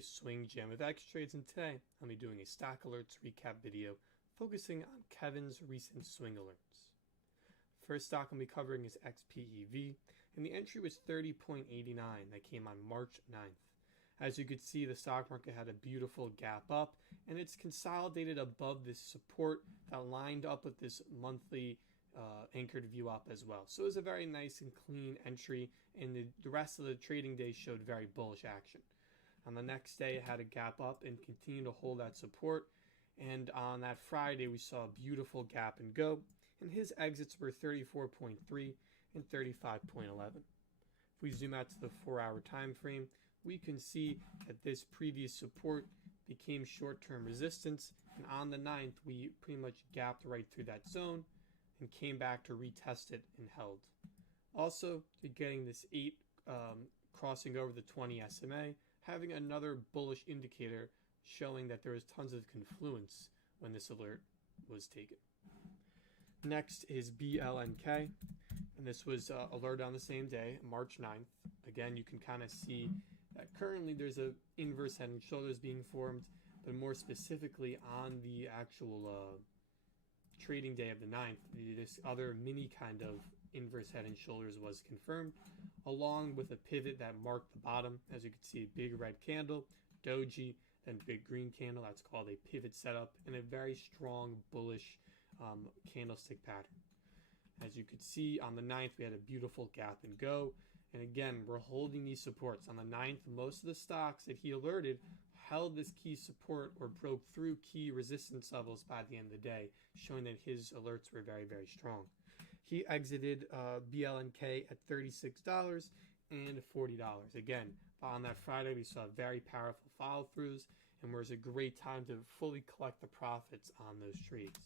is Swing Jam with X Trades, and today I'll be doing a stock alerts recap video focusing on Kevin's recent swing alerts. First stock I'll be covering is XPEV, and the entry was 30.89 that came on March 9th. As you could see, the stock market had a beautiful gap up, and it's consolidated above this support that lined up with this monthly anchored view up as well. So it was a very nice and clean entry, and the rest of the trading day showed very bullish action. On the next day, it had a gap up and continued to hold that support. And on that Friday, we saw a beautiful gap and go, and his exits were 34.3 and 35.11. If we zoom out to the 4-hour time frame, we can see that this previous support became short-term resistance, and on the 9th, we pretty much gapped right through that zone and came back to retest it and held. Also, you're getting this 8 crossing over the 20 SMA, having another bullish indicator showing that there was tons of confluence when this alert was taken. Next is BLNK, and this was alerted on the same day, March 9th. Again, you can kind of see that currently there's a inverse head and shoulders being formed, but more specifically on the actual trading day of the 9th, this other mini kind of inverse head and shoulders was confirmed, along with a pivot that marked the bottom. As you can see, big red candle, doji, then big green candle. That's called a pivot setup, and a very strong bullish candlestick pattern. As you could see, on the 9th, we had a beautiful gap and go. And again, we're holding these supports. On the 9th, most of the stocks that he alerted held this key support or broke through key resistance levels by the end of the day, showing that his alerts were very, very strong. He exited BLNK at $36 and $40. Again, on that Friday, we saw very powerful follow-throughs, and was a great time to fully collect the profits on those trades.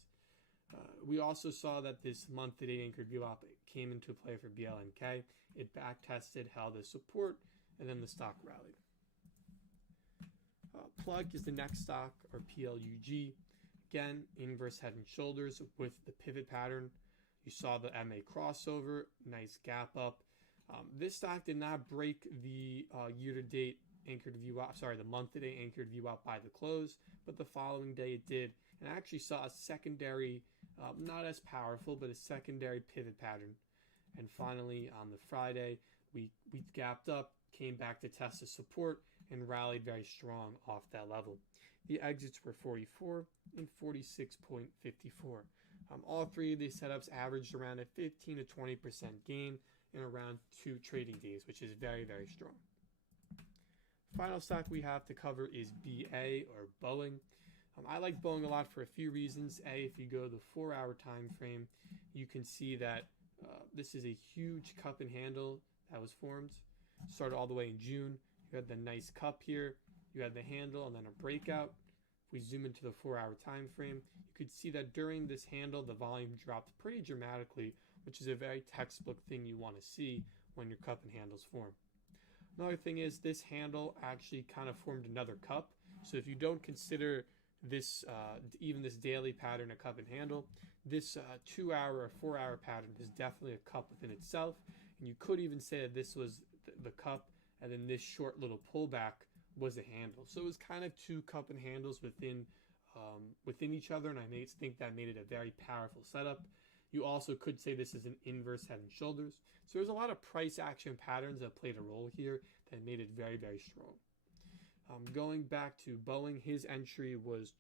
We also saw that this month-to-date anchored view op came into play for BLNK. It back-tested, held as support, and then the stock rallied. Plug is the next stock, or PLUG. Again, inverse head and shoulders with the pivot pattern. You saw the MA crossover, nice gap up. This stock did not break the year-to-date anchored view up, the month-to-date anchored view up by the close, but the following day it did, and I actually saw a secondary, not as powerful, but a secondary pivot pattern. And finally, on the Friday, we gapped up, came back to test the support, and rallied very strong off that level. The exits were 44 and 46.54. All three of these setups averaged around a 15 to 20% gain in around 2 trading days, which is very, very strong. Final stock we have to cover is BA, or Boeing. I like Boeing a lot for a few reasons. If you go to the 4-hour time frame, you can see that this is a huge cup and handle that was formed. Started all the way in June. You had the nice cup here, you had the handle, and then a breakout. If we zoom into the 4-hour time frame, you could see that during this handle, the volume dropped pretty dramatically, which is a very textbook thing you want to see when your cup and handles form. Another thing is this handle actually kind of formed another cup. So if you don't consider this, even this daily pattern a cup and handle, this 2-hour or 4-hour pattern is definitely a cup within itself. And you could even say that this was the cup, and then this short little pullback was a handle. So it was kind of 2 cup and handles within each other, and I think that made it a very powerful setup. You also could say this is an inverse head and shoulders. So there's a lot of price action patterns that played a role here that made it very, very strong. Going back to Boeing, his entry was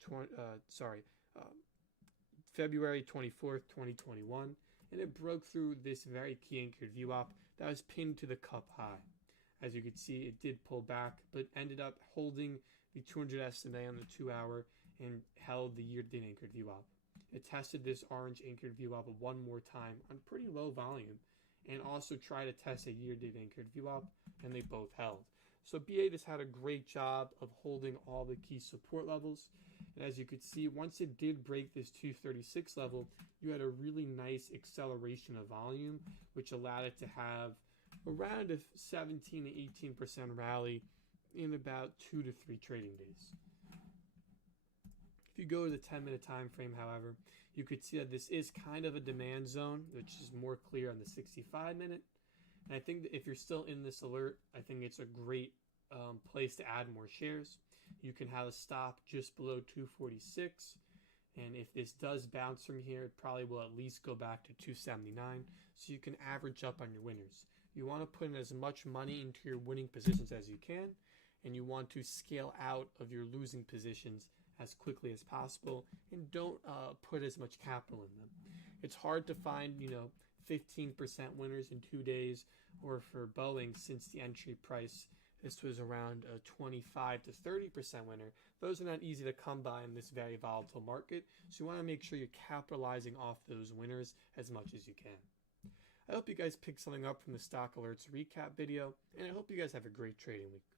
February 24th, 2021, and it broke through this very key anchored view op that was pinned to the cup high. As you can see, it did pull back, but ended up holding the 200 SMA on the 2-hour and held the year-to-date anchored view op. It tested this orange anchored view op one more time on pretty low volume, and also tried to test a year-to-date anchored view op, and they both held. So BA just had a great job of holding all the key support levels. And as you could see, once it did break this 236 level, you had a really nice acceleration of volume, which allowed it to have around a 17 to 18% rally in about 2 to 3 trading days. If you go to the 10-minute time frame, however, you could see that this is kind of a demand zone, which is more clear on the 65-minute. And I think that if you're still in this alert, I think it's a great place to add more shares. you can have a stop just below 246. And if this does bounce from here, it probably will at least go back to 279. So you can average up on your winners. You want to put in as much money into your winning positions as you can, and you want to scale out of your losing positions as quickly as possible, and don't put as much capital in them. It's hard to find, 15% winners in 2 days, or for Boeing, since the entry price, this was around a 25 to 30% winner. Those are not easy to come by in this very volatile market, so you want to make sure you're capitalizing off those winners as much as you can. I hope you guys picked something up from the Stock Alerts recap video, and I hope you guys have a great trading week.